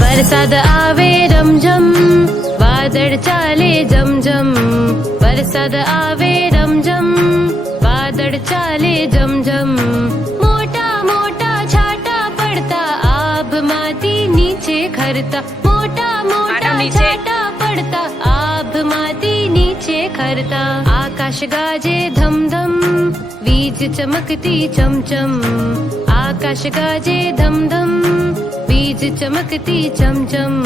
વરસાદ આવે રમઝમ, વાદળ ચાલે જમઝમ. વરસાદ આવે રમઝમ, વાદળ ચાલે જમઝમ. મોટા મોટા છાંટા પડતા, આભમાંથી નીચે ખરતા. મોટા મોટા છાંટા પડતા, આભમાંથી નીચે ખરતા. આકાશ ગાજે ધમધમ, વીજ ચમકતી ચમચમ. આકાશ ગાજે ધમધમ, વીજ ચમકતી ચમચમ.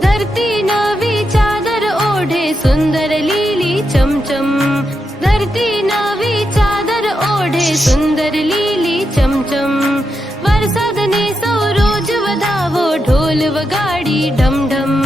ધરતી નવી ચાદર ઓઢે, સુંદર લીલી ચમચમ. ધરતી નવી ચાદર ઓઢે, સુંદર લીલી ચમચમ. વરસાદને સૌ રોજ વધાવો, ઢોલ વગાડી ઢમઢમ.